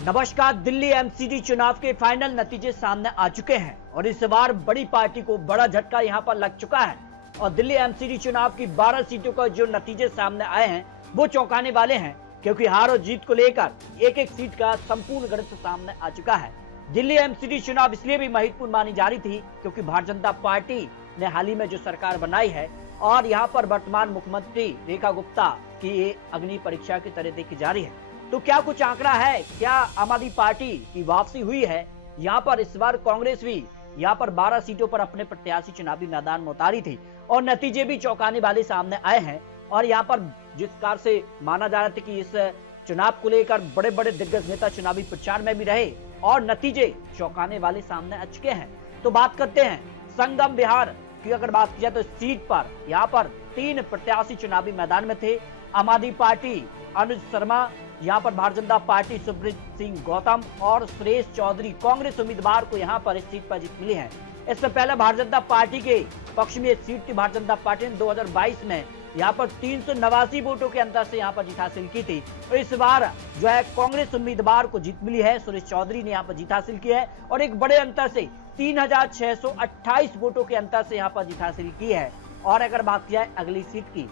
नमस्कार। दिल्ली एमसीडी चुनाव के फाइनल नतीजे सामने आ चुके हैं और इस बार बड़ी पार्टी को बड़ा झटका यहां पर लग चुका है और दिल्ली एमसीडी चुनाव की 12 सीटों का जो नतीजे सामने आए हैं वो चौंकाने वाले हैं, क्योंकि हार और जीत को लेकर एक एक सीट का संपूर्ण गणित सामने आ चुका है। दिल्ली एमसीडी चुनाव इसलिए भी महत्वपूर्ण मानी जा रही थी क्योंकि भारतीय जनता पार्टी ने हाल ही में जो सरकार बनाई है और यहाँ पर वर्तमान मुख्यमंत्री रेखा गुप्ता की ये अग्नि परीक्षा की तरह देखी जा रही है। तो क्या कुछ आंकड़ा है, क्या आम आदमी पार्टी की वापसी हुई है? यहाँ पर इस बार कांग्रेस भी यहाँ पर 12 सीटों पर अपने प्रत्याशी चुनावी मैदान में उतारी थी और नतीजे भी चौंकाने वाले सामने आए हैं। और यहाँ पर जिस प्रकार से माना जा रहा था कि इस चुनाव को लेकर बड़े बड़े दिग्गज नेता चुनावी प्रचार में भी रहे और नतीजे चौंकाने वाले सामने आ चुके हैं। तो बात करते हैं संगम बिहार की। अगर बात की जाए तो सीट पर यहाँ पर 3 प्रत्याशी चुनावी मैदान में थे। आम आदमी पार्टी अनुज शर्मा, यहाँ पर भारतीय जनता पार्टी सुप्रीत सिंह गौतम और सुरेश चौधरी कांग्रेस उम्मीदवार को यहाँ पर इस सीट पर जीत मिली है। इससे पहले भारतीय जनता पार्टी के पक्ष में सीट थी। भारतीय जनता पार्टी ने 2022 में यहाँ पर 389 वोटों के अंतर से यहाँ पर जीत हासिल की थी। और इस बार जो है कांग्रेस उम्मीदवार को जीत मिली है। सुरेश चौधरी ने यहाँ पर जीत हासिल की है और एक बड़े अंतर से 3628 वोटों के अंतर से यहाँ पर जीत हासिल की है। और अगर बात की जाए अगली सीट की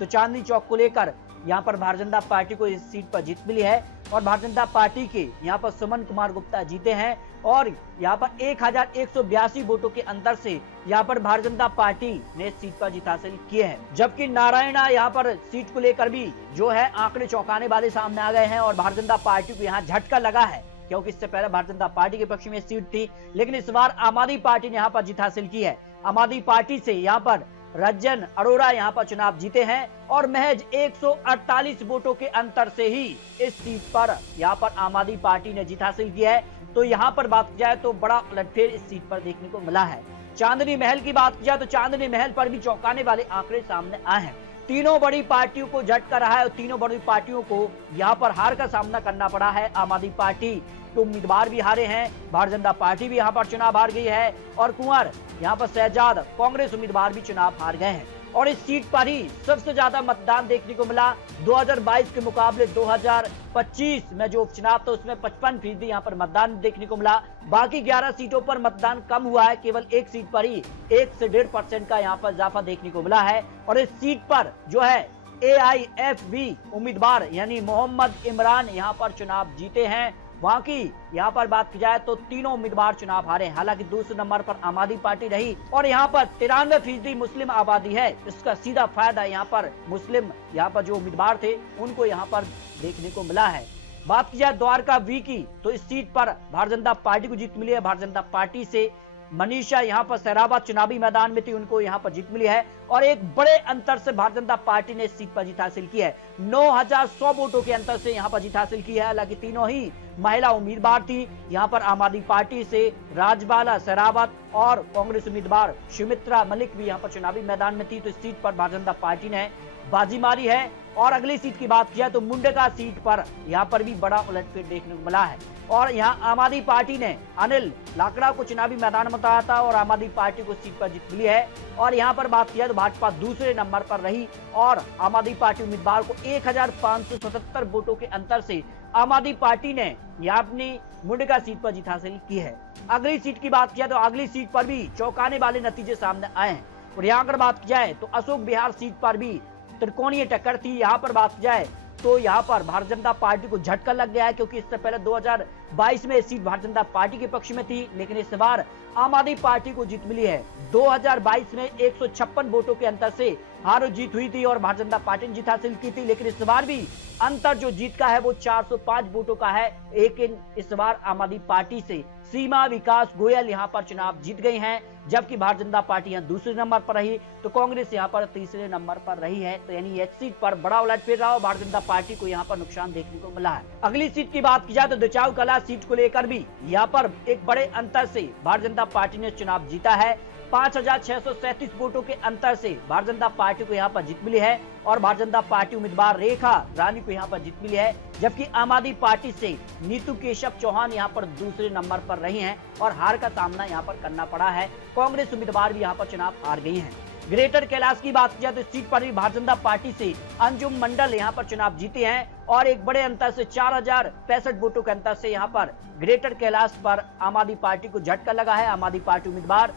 तो चांदनी चौक को लेकर यहाँ पर भारतीय जनता पार्टी को इस सीट पर जीत मिली है और भारतीय जनता पार्टी के यहाँ पर सुमन कुमार गुप्ता जीते हैं और यहाँ पर 1182 वोटों के अंतर से यहाँ पर भारतीय जनता पार्टी ने इस सीट पर जीत हासिल की है। जबकि नारायणा यहाँ पर सीट को लेकर भी जो है आंकड़े चौंकाने वाले सामने आ गए हैं और भारतीय जनता पार्टी को यहाँ झटका लगा है, क्योंकि इससे पहले भारतीय जनता पार्टी के पक्ष में सीट थी, लेकिन इस बार आम आदमी पार्टी ने यहाँ पर जीत हासिल की है। आम आदमी पार्टी से यहाँ पर रंजन अरोड़ा यहाँ पर चुनाव जीते हैं और महज 148 वोटों के अंतर से ही इस सीट पर यहाँ पर आम आदमी पार्टी ने जीत हासिल की है। तो यहाँ पर बात की जाए तो बड़ा उलटफेर इस सीट पर देखने को मिला है। चांदनी महल की बात की जाए तो चांदनी महल पर भी चौंकाने वाले आंकड़े सामने आए हैं। तीनों बड़ी पार्टियों को झटका रहा है और तीनों बड़ी पार्टियों को यहाँ पर हार का सामना करना पड़ा है। आम आदमी पार्टी के उम्मीदवार भी हारे हैं, भारतीय जनता पार्टी भी यहाँ पर चुनाव हार गई है और कुंवर यहाँ पर शहजाद कांग्रेस उम्मीदवार भी चुनाव हार गए हैं। और इस सीट पर ही सबसे ज्यादा मतदान देखने को मिला। 2022 के मुकाबले 2025 में जो उपचुनाव था उसमें 55% यहाँ पर मतदान देखने को मिला। बाकी 11 सीटों पर मतदान कम हुआ है। केवल एक सीट पर ही 1 से 1.5% का यहाँ पर इजाफा देखने को मिला है। और इस सीट पर जो है AIFB उम्मीदवार यानी मोहम्मद इमरान यहाँ पर चुनाव जीते हैं। वहां की यहाँ पर बात की जाए तो तीनों उम्मीदवार चुनाव हारे। हालांकि दूसरे नंबर पर आम आदमी पार्टी रही और यहाँ पर 93% मुस्लिम आबादी है। इसका सीधा फायदा यहाँ पर मुस्लिम यहाँ पर जो उम्मीदवार थे उनको यहाँ पर देखने को मिला है। बात की जाए द्वारका वी की तो इस सीट पर भारतीय जनता पार्टी को जीत मिली है। भारतीय जनता पार्टी से मनीषा यहाँ पर सहराबाद चुनावी मैदान में थी, उनको यहाँ पर जीत मिली है और एक बड़े अंतर से भारतीय जनता पार्टी ने इस सीट पर जीत हासिल की है। 9100 वोटों के अंतर से यहाँ पर जीत हासिल की है। हालांकि तीनों ही महिला उम्मीदवार थी। यहाँ पर आम आदमी पार्टी से राजबाला सहरावत और कांग्रेस उम्मीदवार सुमित्रा मलिक भी यहाँ पर चुनावी मैदान में थी। तो इस सीट पर भारतीय जनता पार्टी ने बाजी मारी है। और अगली सीट की बात किया तो मुंडेका सीट पर यहाँ पर भी बड़ा उलटफेर देखने को मिला है और यहाँ आम आदमी पार्टी ने अनिल लाकड़ा को चुनावी मैदान में उतारा था और आम आदमी पार्टी को सीट पर जीत मिली है। और यहाँ पर बात किया तो भाजपा दूसरे नंबर पर रही और आम आदमी पार्टी उम्मीदवार को 1577 वोटों के अंतर से आम आदमी पार्टी ने यहाँ अपनी मुंडेका सीट पर जीत हासिल की है। अगली सीट की बात किया तो अगली सीट पर भी चौंकाने वाले नतीजे सामने आए हैं और यहाँ अगर बात की जाए तो अशोक बिहार सीट पर भी त्रिकोणीय टक्कर थी। यहाँ पर बात की जाए तो यहाँ पर भारतीय जनता पार्टी को झटका लग गया है, क्योंकि इससे पहले 2022 में सीट भारतीय जनता पार्टी के पक्ष में थी, लेकिन इस बार आम आदमी पार्टी को जीत मिली है। 2022 में 156 वोटों के अंतर से हार जीत हुई थी और भारतीय जनता पार्टी ने जीत हासिल की थी, लेकिन इस बार भी अंतर जो जीत का है वो 405 वोटों का है। लेकिन इस बार आम आदमी पार्टी से सीमा विकास गोयल यहाँ पर चुनाव जीत गई हैं, जबकि भारतीय जनता पार्टी यहाँ दूसरे नंबर पर रही तो कांग्रेस यहाँ पर तीसरे नंबर पर रही है। तो यानी इस सीट पर बड़ा उलटफेर रहा और भारतीय जनता पार्टी को यहाँ पर नुकसान देखने को मिला है। अगली सीट की बात की जाए तो दचाऊ कला सीट को लेकर भी यहाँ पर एक बड़े अंतर से भारतीय जनता पार्टी ने चुनाव जीता है। 5637 वोटों के अंतर से भारतीय जनता पार्टी को यहाँ पर जीत मिली है और भारतीय जनता पार्टी उम्मीदवार रेखा रानी को यहाँ पर जीत मिली है। जबकि आम आदमी पार्टी से नीतू केशव चौहान यहाँ पर दूसरे नंबर पर रही हैं और हार का सामना यहाँ पर करना पड़ा है। कांग्रेस उम्मीदवार भी यहाँ पर चुनाव हार गई हैं। ग्रेटर कैलाश की बात किया तो इस सीट पर भी भारतीय जनता पार्टी से अंजुम मंडल यहां पर चुनाव जीते हैं और एक बड़े अंतर से 4065 वोटों के अंतर से यहां पर ग्रेटर कैलाश पर आम आदमी पार्टी को झटका लगा है। आम आदमी पार्टी उम्मीदवार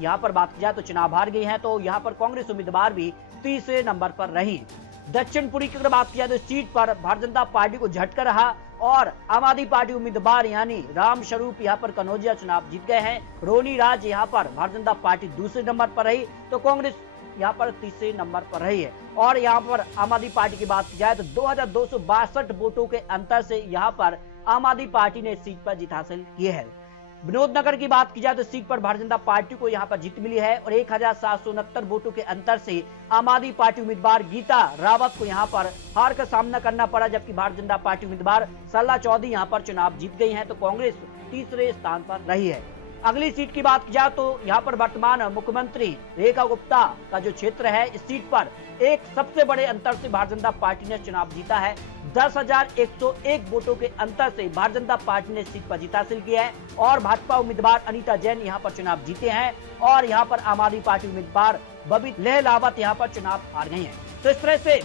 यहां पर बात की जाए तो चुनाव हार गई है, तो यहां पर कांग्रेस उम्मीदवार भी तीसरे नंबर पर रही। दक्षिणपुरी की अगर बात किया तो इस सीट पर भारतीय जनता पार्टी को झटका रहा और आम आदमी पार्टी उम्मीदवार यानी राम स्वरूप यहां पर कनौजिया चुनाव जीत गए हैं। रोनी राज यहां पर भारतीय जनता पार्टी दूसरे नंबर पर रही, तो कांग्रेस यहां पर तीसरे नंबर पर रही है। और यहां पर आम आदमी पार्टी की बात की जाए तो 2262 वोटों के अंतर से यहां पर आम आदमी पार्टी ने इस सीट पर जीत हासिल की है। विनोद नगर की बात की जाए तो सीट पर भारतीय जनता पार्टी को यहां पर जीत मिली है और 1769 वोटों के अंतर से आम आदमी पार्टी उम्मीदवार गीता रावत को यहां पर हार का सामना करना पड़ा, जबकि भारतीय जनता पार्टी उम्मीदवार सरला चौधरी यहां पर चुनाव जीत गई हैं, तो कांग्रेस तीसरे स्थान पर रही है। अगली सीट की बात की जाए तो यहां पर वर्तमान मुख्यमंत्री रेखा गुप्ता का जो क्षेत्र है, इस सीट पर एक सबसे बड़े अंतर से भारतीय जनता पार्टी ने चुनाव जीता है। 10,101 वोटों के अंतर से भारतीय जनता पार्टी ने सीट पर जीत हासिल किया है और भाजपा उम्मीदवार अनीता जैन यहां पर चुनाव जीते हैं और यहां पर आम आदमी पार्टी उम्मीदवार बबी लहलावत यहां पर चुनाव हार गई हैं। तो इस तरह से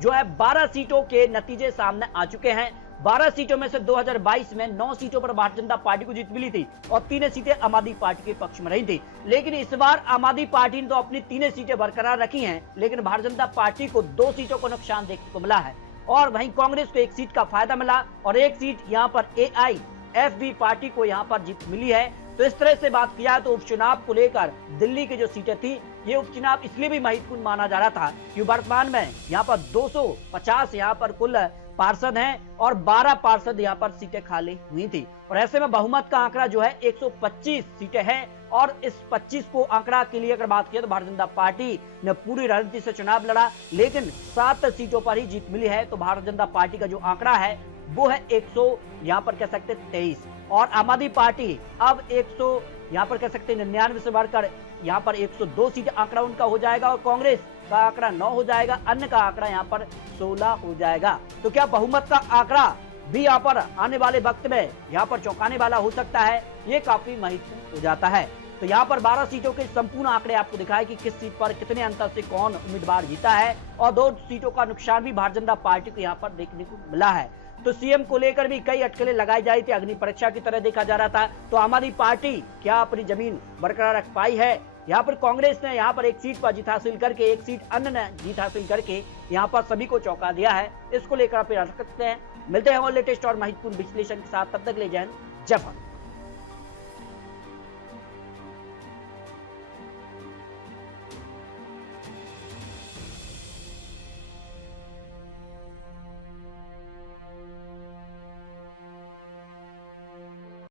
जो है 12 सीटों के नतीजे सामने आ चुके हैं। 12 सीटों में से 2022 में 9 सीटों पर भारतीय जनता पार्टी को जीत मिली थी और 3 सीटें आम आदमी पार्टी के पक्ष में रही थी, लेकिन इस बार आम आदमी पार्टी ने तो अपनी 3 सीटें बरकरार रखी हैं, लेकिन भारतीय जनता पार्टी को 2 सीटों को नुकसान देखने को मिला है और वहीं कांग्रेस को 1 सीट का फायदा मिला और 1 सीट यहां पर AIFB पार्टी को यहां पर जीत मिली है। तो इस तरह से बात किया तो उपचुनाव को लेकर दिल्ली की जो सीटें थी, ये उपचुनाव इसलिए भी महत्वपूर्ण माना जा रहा था कि वर्तमान में यहाँ पर 250 यहाँ पर कुल पार्षद हैं और 12 पार्षद यहाँ पर सीटें खाली हुई थी और ऐसे में बहुमत का आंकड़ा जो है 125 सीटें हैं और इस 25 को आंकड़ा के लिए अगर बात किया तो भारतीय जनता पार्टी ने पूरी रणनीति से चुनाव लड़ा, लेकिन 7 सीटों पर ही जीत मिली है। तो भारतीय जनता पार्टी का जो आंकड़ा है वो है 100 यहाँ पर कह सकते 23 और आम आदमी पार्टी अब 100 यहाँ पर कह सकते 99 से बढ़कर यहाँ पर 102 सीट आंकड़ा उनका हो जाएगा और कांग्रेस का आंकड़ा 9 हो जाएगा, अन्य का आंकड़ा यहाँ पर 16 हो जाएगा। तो क्या बहुमत का आंकड़ा भी यहाँ पर आने वाले वक्त में यहाँ पर चौंकाने वाला हो सकता है, ये काफी महत्वपूर्ण हो जाता है। तो यहाँ पर 12 सीटों के संपूर्ण आंकड़े आपको दिखाए कि किस सीट पर कितने अंतर से कौन उम्मीदवार जीता है और 2 सीटों का नुकसान भी भारतीय जनता पार्टी को यहाँ पर देखने को मिला है। तो सीएम को लेकर भी कई अटकलें लगाई जा रही थी, अग्नि परीक्षा की तरह देखा जा रहा था। तो आम आदमी पार्टी क्या अपनी जमीन बरकरार रख पाई है? यहाँ पर कांग्रेस ने यहाँ पर 1 सीट पर जीत हासिल करके 1 सीट अन्य ने जीत हासिल करके यहाँ पर सभी को चौंका दिया है। इसको लेकर आप रख सकते हैं। मिलते हैं और लेटेस्ट और महत्वपूर्ण विश्लेषण के साथ, तब तक ले जाएं जय भारत।